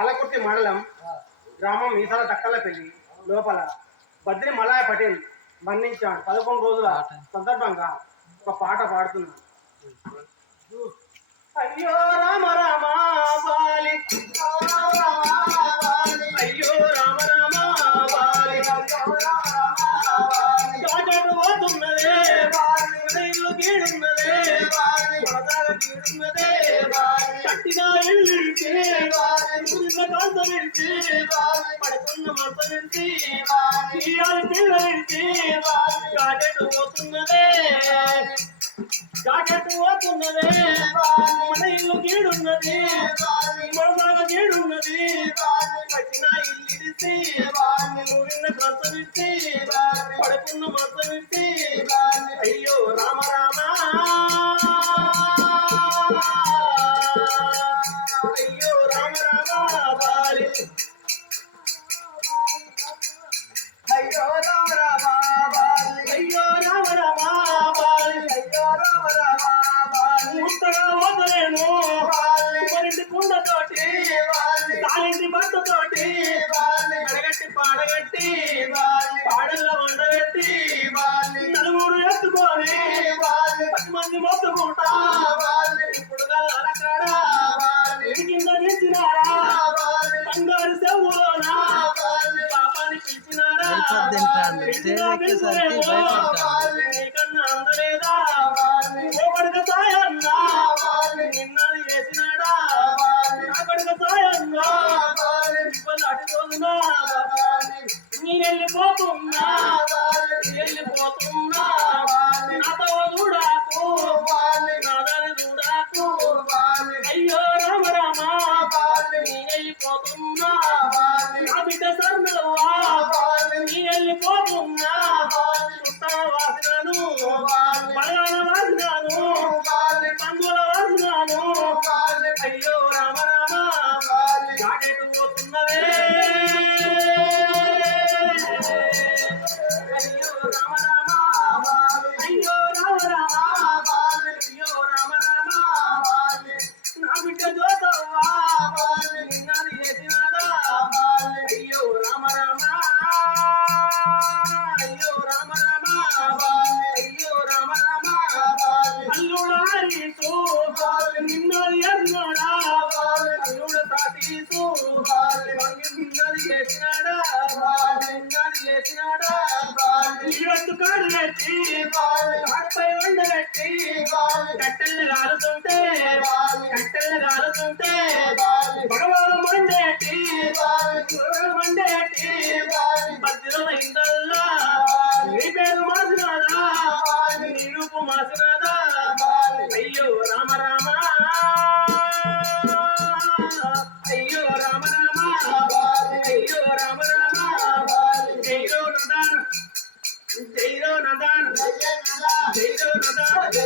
పాలకుర్తి మండలం గ్రామం మీసాల తక్కలపల్లి లోపల బద్రి మలాయ పటేల్ మరణించాడు. 11 రోజుల సందర్భంగా ఒక పాట పాడుతున్నాను. అయ్యో రామ రామ బాలి, అయ్యో రామ రామ బాలి, కాటటు పోతున్నదే ఇల్లు గీడున్నదే గీడున్నదే కట్టిగా ఇల్లిడితే కాంత విడిచి పడుకున్న మంత విడిచి పిల్ల విడిచి కాటటు పోతున్నదే జాకెట్టు పోతున్నదే మన ఇల్లు గీడున్నది మనసాగ గీడున్నది పట్టిన ఇల్లిడిసి ఊరిన కంచ విడిచి పడుకున్న మంచ విడిచి అయ్యో రామ రామ అయ్యో రామ రామ బాలి, అయ్యో రామ రామ బాలి, అయ్యో రామ రామ బాలి, అయ్యో రామ రామ బాలి, ముత్తగా వదలేను మరింటి కుండతోటి తాలింటి బట్టతోటి అడగట్టి పాడగట్టి పాడల్లో వండగట్టి నలుగురు ఎత్తుకొని 10 మంది మొత్తుకుంటా ఇప్పుడు అలకాడ కింద నిలిచినారా బంగారు చెవులోనా పాపాన్ని పిలిచినారా నీకన్నా అందలేదా ఓ కొడుక సాయన్నా నిన్నది చేసినాడా నా కొడుక సాయన్నా ఇప్పుడు అటు రోజునా నీ వెళ్ళిపోతున్నా నాతో చూడాకు నాదాన్ని చూడాకు అయ్యో రామ రామ నీ వెళ్ళిపోతున్నా నా బిడ్డ సర్నవ్వా నీ వెళ్ళిపోతున్నా ఉత్తమ వాసినాను బలగాన వాసినాను పందుల వాసినాను అయ్యో రామ రామ జాకెట్టు పోతున్నదే అయ్యో రామ రామ అయ్యో రామ రామ అయ్యో రామ రామ నా బిడ్డ జోతవ్వా నిన్నది చేసినాదా అయ్యో రామ రామ అయ్యో రామ రామ అయ్యో రామ రామ అల్లుడు హరీసు నిన్నది చేసినాడా అల్లుడు సాతీసు నిన్నది చేసినాడా నిన్నది చేసినాడా ఇవత్తు కాడు పెట్టి కాడుపై వండబెట్టి కట్టెల్ని రాలుతుంటే భగవాను మండేటి మధ్యలో ఇందల్లా నీ పేరు మాసినాదా నీ రూపు మాసినాదా అయ్యో రామ రామ అయ్యో రామ రామ అయ్యో రామ రామ జైరో నందాన్ జైరో నందాన్ జైరో నందాన్